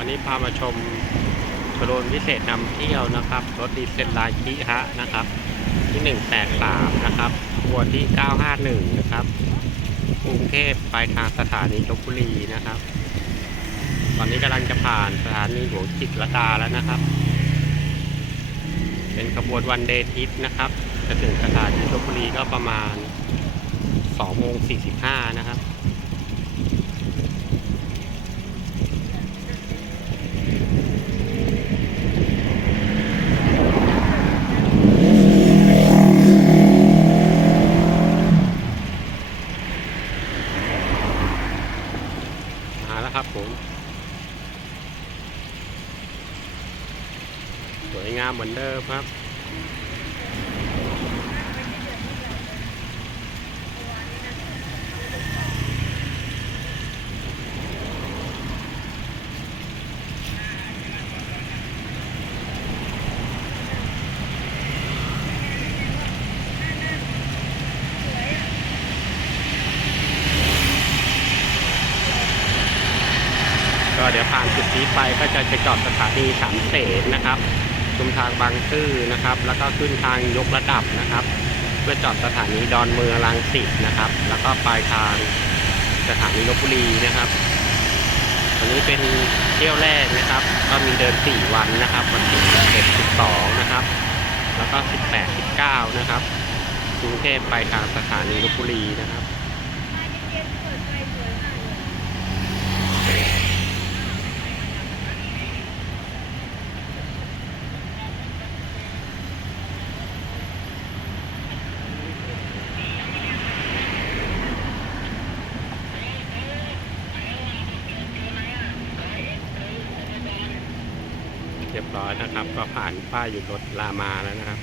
วันนี้พามาชมโชว์รูมพิเศษนำเที่ยวนะครับ รถดีเซลลาคิฮะนะครับ ที่ 183 นะครับวัวที่ 951 นะครับกรุงเทพไปทางสถานีลบบุรีนะครับ ตอนนี้กำลังจะผ่านสถานีหลวงจิตรลดาแล้วนะครับ เป็นขบวนวันเดย์ทิปนะครับ จะถึงสถานีลบบุรีก็ประมาณ2โมง45 นะครับ มาแล้วครับผมสวยงามเหมือนเดิมครับ เดี๋ยวผ่านจุดนี้ไปก็จะไปจอดสถานีสามเสนนะครับชุมทางบางซื่อนะครับ แล้วก็ขึ้นทางยกระดับนะครับ เพื่อจอดสถานีดอนเมืองรังสิตนะครับ แล้วก็ปลายทางสถานีลบบุรีนะครับวันนี้เป็นเที่ยวแรกนะครับ ก็มีเดิน 4 วันนะครับ วันที่11 12 นะครับ แล้วก็ 18 19 นะครับกรุงเทพไปทางสถานีลบบุรีนะครับ เรียบร้อยนะครับ ก็ผ่านป้ายหยุดรถลามาแล้วนะครับ